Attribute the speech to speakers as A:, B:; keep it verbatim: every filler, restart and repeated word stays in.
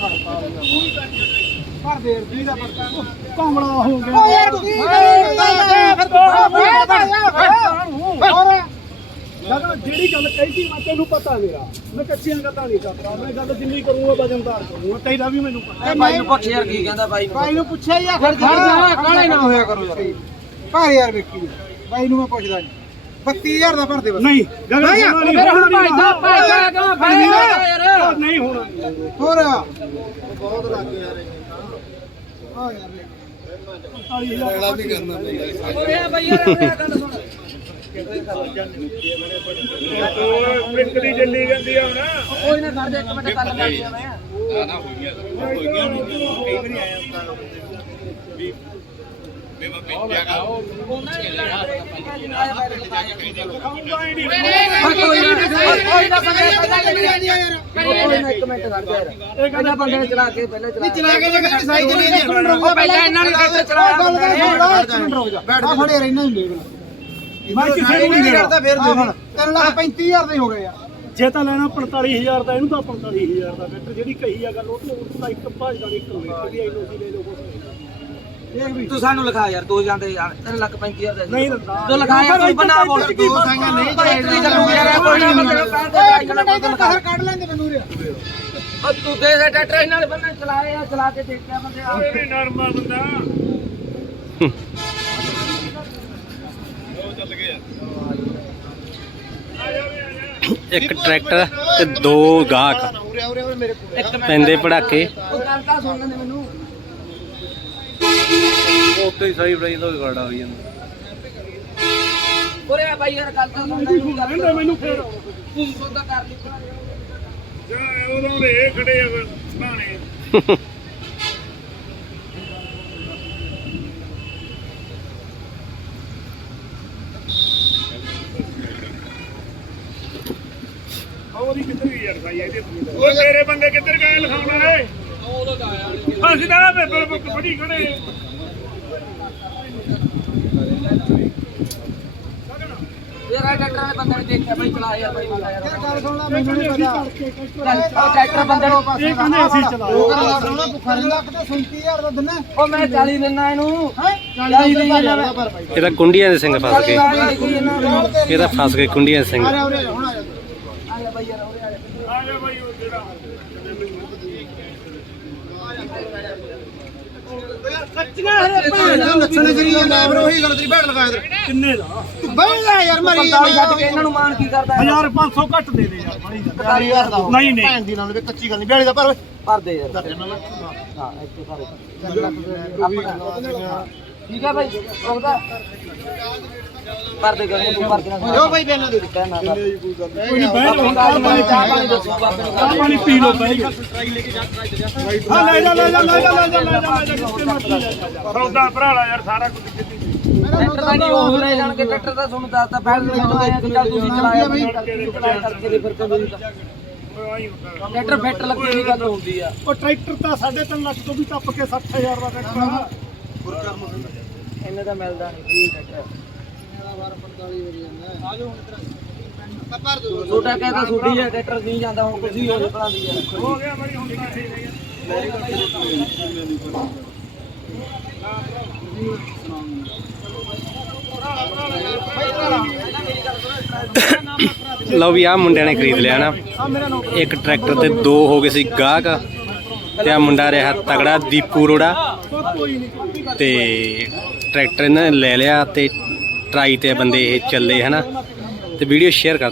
A: ਭਰ ਦੇ ਵੀਹ ਦਾ ਪਰਚਾ ਕਮਲਾ ਹੋ ਗਿਆ
B: ਓ ਯਾਰ ਕੀ
A: ਹੋਰ ਜਦੋਂ ਜਿਹੜੀ ਗੱਲ ਕਹੀ ਸੀ ਮੈਂ ਤੈਨੂੰ ਪਤਾ ਮੇਰਾ ਮੈਂ ਕੱਚੀਆਂ ਗੱਲਾਂ ਨਹੀਂ ਕਰਦਾ ਮੈਂ ਗੱਲ ਜਿੰਨੀ ਕਰੂੰਗਾ ਵਜਨਦਾਰ ਕਰੂੰਗਾ ਤੇਰਾ ਵੀ ਮੈਨੂੰ ਪਤਾ
B: ਬਾਈ ਨੂੰ ਪੁੱਛ ਯਾਰ ਕੀ ਕਹਿੰਦਾ ਬਾਈ ਨੂੰ
A: ਬਾਈ ਨੂੰ ਪੁੱਛਿਆ ਹੀ ਆ
B: ਫਿਰ ਖੜ ਕਾਲੇ ਨਾ ਹੋਇਆ ਕਰੋ ਯਾਰ
A: ਭਰ ਯਾਰ ਵੇਖੀ ਬਾਈ ਨੂੰ ਮੈਂ ਪੁੱਛਦਾ ਨਹੀਂ ਬੱਤੀ ਹਜ਼ਾਰ ਦਾ ਭਰ ਦੇ ਬਸ ਨਹੀਂ ਗੱਲ
B: ਨਹੀਂ ਫਿਰ ਹੁਣ ਭਾਈ ਦਾ ਪੈਸਾ ਕਿਉਂ ਫੜਿਆ ਯਾਰ
A: ਨਹੀਂ ਹੋਣਾ ਹੋਰ ਬਹੁਤ ਲੱਗ ਗਿਆ ਯਾਰ ਆ ਯਾਰ ਅਗਲਾ ਵੀ ਕਰਨਾ ਪੈਂਦਾ
B: ਓਏ ਬਾਈ ਯਾਰ ਗੱਲ ਸੁਣ
A: ਪ੍ਰਿੰਕ ਦੀ ਜੱਲੀ ਗੰਦੀ ਆ ਹੁਣ
B: ਕੋਈ ਨਾ ਕਰ ਦੇ ਇੱਕ ਮਿੰਟ ਗੱਲ ਕਰ ਲਿਆ ਮੈਂ
C: ਆ ਨਾ ਹੋਈ ਗਿਆ ਹੋਈ ਗਿਆ ਕਈ ਵਾਰੀ ਆਇਆ ਹੁੰਦਾ ਵੀ ਬੇਵਾ ਪਿਆ ਗਾ
B: ਉਹਨਾਂ ਨੇ ਆਇਆ ਬਾਈ ਨੂੰ
A: ਖਾਊਂਗਾ ਹੀ ਨਹੀਂ
B: ਕੋਈ ਨਾ ਕੋਈ ਨਾ ਬੰਦੇ ਪਹਿਲਾਂ ਚੱਲੀ ਯਾਰ ਕੋਈ ਨਾ ਇੱਕ ਮਿੰਟ ਖੜ ਜਾ ਯਾਰ ਇਹਨਾਂ ਬੰਦੇ ਨੇ ਚਲਾ ਕੇ ਪਹਿਲਾਂ ਚਲਾ
A: ਚਲਾ ਕੇ ਜੇ ਸਾਈ ਚਲੀ ਜਾਂਦੀ
B: ਉਹ ਪਹਿਲਾਂ ਇਹਨਾਂ ਨੇ ਟਰੈਕਟਰ ਚਲਾਇਆ
A: ਬੈਠ ਆ ਖੜੇ ਰਹਿਣਾ ਹੀ ਨਹੀਂ ਮੈਂ ਕਿਸੇ ਨੂੰ ਨਹੀਂ ਕਰਦਾ ਫੇਰ ਦੇ ਹੁਣ ਤਿੰਨ ਲੱਖ ਪੈਂਤੀ ਹਜ਼ਾਰ ਦੇ ਹੋ ਗਏ ਯਾਰ ਜੇ ਤਾਂ ਲੈਣਾ ਪੰਤਾਲੀ ਹਜ਼ਾਰ ਦਾ ਇਹਨੂੰ ਤਾਂ ਪੰਤਾਲੀ ਹਜ਼ਾਰ ਦਾ ਟਰੈਕਟਰ ਜਿਹੜੀ ਕਹੀ ਆ ਗੱਲ ਉਹ ਤਾਂ ਇੱਕ ਭਾਜ ਦਾ ਇੱਕ ਕਿਲੋਮੀਟਰ ਦੀ ਐਨਓਸੀ ਲੈ ਲਓ ਇਹ ਵੀ
B: ਤੂੰ ਸਾਨੂੰ ਲਿਖਾ ਯਾਰ ਦੋ ਜਾਂਦੇ ਯਾਰ ਤਿੰਨ ਲੱਖ ਪੈਂਤੀ ਹਜ਼ਾਰ
A: ਨਹੀਂ ਦਿੰਦਾ
B: ਤੂੰ ਲਿਖਾ ਯਾਰ ਤੂੰ ਬਣਾ ਬੋਲ ਦੋ ਸੰਗਾ ਨਹੀਂ ਭਾਈ ਚੱਲੂਗਾ ਯਾਰ ਕੋਈ ਨਾ ਬੰਦੇ ਨੂੰ ਕਹਿ ਦੇ
A: ਬਾਹਰ ਕੱਢ ਲੈਂਦੇ ਮੈਨੂੰ ਰਿਆ
B: ਉਹ ਤੂੰ ਦੇ ਦੇ ਟਰੈਕਟਰ ਇਹਨਾਂ ਨੇ ਬੰਦੇ ਚਲਾਏ ਆ ਚਲਾ ਕੇ ਦੇਖਿਆ ਬੰਦੇ ਆ
A: ਇਹ ਵੀ ਨਰਮਾ ਬੰਦਾ
C: ਉਹ ਚੱਲ ਗਏ
D: ਇੱਕ ਟਰੈਕਟਰ ਤੇ ਦੋ ਗਾਹਕ ਪੈਂਦੇ ਪੜਾਕੇ
B: ਉਹ ਗੱਲ ਤਾਂ ਸੁਣ ਲੈਂਦੇ ਮੈਨੂੰ
D: ਉੱਤੇ ਹੀ ਸਹੀ ਬਰਾਈ ਤੋਂ ਗਾੜਾ ਹੋਈ ਜਾਂਦਾ
B: ਉਰੇ ਆ ਬਾਈ ਯਾਰ ਗੱਲ ਤਾਂ ਸੁਣ ਲੈ
A: ਕਹਿੰਦਾ ਮੈਨੂੰ ਫੇਰ
B: ਤੂੰ ਸੌਦਾ ਕਰ ਲਈ
A: ਜਾ ਉਦੋਂ ਦੇ ਖੜੇ ਆ ਬਾਣੇ ਉਹਦੀ ਕਿੱਧਰ ਗਈ ਯਾਰ ਭਾਈ ਇਹਦੇ ਉਹ ਤੇਰੇ ਬੰਦੇ ਕਿੱਧਰ ਗਏ ਲਿਖਾਉਣ ਵਾਲੇ ਉਹ ਤਾਂ ਆਇਆ ਅਸੀਂ ਤਾਂ ਪੇਪਰ ਬੁੱਕ ਫੜੀ ਖੜੇ
B: ਯਾਰ ਆ ਟਰੈਕਟਰ ਵਾਲੇ ਬੰਦੇ ਨੇ ਦੇਖਿਆ ਬਾਈ ਚਲਾ ਯਾਰ ਬਾਈ ਬੰਦਾ ਯਾਰ
A: ਗੱਲ ਸੁਣਨਾ ਮੈਨੂੰ ਨਹੀਂ ਪਤਾ
B: ਉਹ ਟਰੈਕਟਰ ਬੰਦੇ ਨੂੰ
A: ਇਹ ਕਹਿੰਦੇ ਅਸੀਂ ਚਲਾ ਉਹ ਗੱਲ ਸੁਣਨਾ ਭੁੱਖਾ ਰਹਿੰਦਾ ਕਿਤੇ ਸੈਂਤੀ ਹਜ਼ਾਰ ਦਾ ਦਿਨਾ
B: ਉਹ ਮੈਂ ਚਾਲੀ ਦਿੰਦਾ ਇਹਨੂੰ
A: ਹੈ ਚਾਲੀ ਹਜ਼ਾਰ ਦਾ ਪਰ ਭਾਈ
D: ਇਹ ਤਾਂ ਕੁੰਡੀਆਂ ਦੇ ਸਿੰਘ ਫਸ ਗਏ
B: ਆ
D: ਇਹ ਤਾਂ ਫਸ ਗਏ ਕੁੰਡੀਆਂ ਦੇ ਸਿੰਘ
A: ਆ ਜਾ ਉਰੇ ਹੁਣ ਆ ਜਾ
B: ਜਾ ਬਾਈ ਯਾਰ ਉਰੇ ਆ ਜਾ
A: ਆ ਜਾ ਭਾਈ ਉਹ ਜਿਹੜਾ ਕੱਚੀਆਂ ਹਰੇ ਭੈਣ ਲੱਛਣ ਕਰੀ ਜਾਂਦਾ ਫਿਰ ਉਹੀ ਗੱਲ ਤੇਰੀ ਭੈਣ ਲਗਾ ਦੇ ਕਿੰਨੇ ਦਾ ਬੈਠਾ ਯਾਰ ਮਰੀ
B: ਪੰਤਾਲੀ ਛੱਡ ਕੇ ਇਹਨਾਂ ਨੂੰ ਮਾਨ ਕੀ ਕਰਦਾ
A: ਹਜ਼ਾਰ ਪੰਜ ਸੌ ਘੱਟ ਦੇ ਦੇ ਯਾਰ ਬੜੀ
B: ਪੰਤਾਲੀ ਹਜ਼ਾਰ ਦਾ
A: ਨਹੀਂ ਨਹੀਂ ਭੈਣ ਦੀ ਨਾਲ ਵੀ ਕੱਚੀ ਗੱਲ ਨਹੀਂ ਬਿਆਲੀ ਦਾ ਪਰ ਓਏ
B: ਭਰ ਦੇ ਯਾਰ ਹਾਂ ਇੱਥੇ ਭਰ ਠੀਕ ਹੈ ਬਾਈ ਰੁਕਦਾ ਭਰ ਦੇ ਕਰ ਤੂੰ ਭਰ ਦੇਣਾ
A: ਜੋ ਭਾਈ ਬੈਨਾਂ ਦੇ
B: ਕਹਿਣਾ ਦਾ
A: ਕੋਈ ਨਹੀਂ ਬੈਠ ਹੁਣ
B: ਚਾਹ ਪਾਣੀ ਚਾਹ ਪਾਣੀ ਦੱਸੂ ਬਾਬੇ ਨੂੰ
A: ਚਾਹ ਪਾਣੀ ਪੀ ਲਓ ਬੈਠ ਹਾਂ ਲੈ ਜਾ ਲੈ ਜਾ ਲੈ ਜਾ ਲੈ ਜਾ ਲੈ ਜਾ ਕਿੱਥੇ ਮਰਜੀ ਸੌਦਾ ਭਰਾਲਾ ਯਾਰ ਸਾਰਾ ਕੁਝ ਕਿੱਥੇ
B: ਟਰੈਕਟਰ ਦਾ ਨਹੀਂ ਉਹ ਰਹਿ ਜਾਣਗੇ ਟਰੈਕਟਰ ਦਾ ਤੁਹਾਨੂੰ ਦੱਸਦਾ ਪਹਿਲ ਮੈਨੂੰ ਆਇਆ ਕਿ ਚੱਲ ਤੁਸੀਂ ਚਲਾਇਆ ਬਈ ਚਲਾਇਆ ਕਰਕੇ ਦੇ ਫਿਰ ਕਦੋਂ ਦੀ ਟਰੈਕਟਰ ਫਿੱਟ ਲੱਗੇ ਦੀ ਗੱਲ ਹੁੰਦੀ ਆ
A: ਉਹ ਟਰੈਕਟਰ ਤਾਂ ਸਾਢੇ ਤਿੰਨ ਲੱਖ ਤੋਂ ਵੀ ਟੱਪ ਕੇ ਸੱਠ ਹਜ਼ਾਰ ਦਾ ਟਰੈਕਟਰ ਆ
B: ਇੰਨੇ ਦਾ ਮਿਲਦਾ ਨਹੀਂ ਟਰੈਕਟਰ ਛੋਟਾ ਕਹਿੰਦਾ ਛੋਟੀ ਹੈ ਟਰੈਕਟਰ ਨਹੀਂ ਜਾਂਦਾ ਹੁਣ ਕੁਝ ਹੋ ਨਿਕਲਾਂ ਦੀ ਹੈ
A: ਹੋ ਗਿਆ ਬੜੀ ਹੁਣ ਕਿੱਥੇ
D: ਲਓ ਵੀ ਆਹ ਮੁੰਡਿਆਂ ਨੇ ਖਰੀਦ ਲਿਆ ਨਾ ਇੱਕ ਟਰੈਕਟਰ ਤੇ ਦੋ ਹੋ ਗਏ ਸੀ ਗਾਹਕ ਤੇ ਆ ਮੁੰਡਾ ਰਿਹਾ ਤਗੜਾ ਦੀਪੂ ਰੋੜਾ ਤੇ ਟਰੈਕਟਰ ਇਹਨਾਂ ਨੇ ਲੈ ਲਿਆ ਤੇ ਟਰਾਈ ਤੇ ਬੰਦੇ ਇਹ ਚੱਲੇ ਹਨਾ ਤੇ ਵੀਡੀਓ ਸ਼ੇਅਰ ਕਰ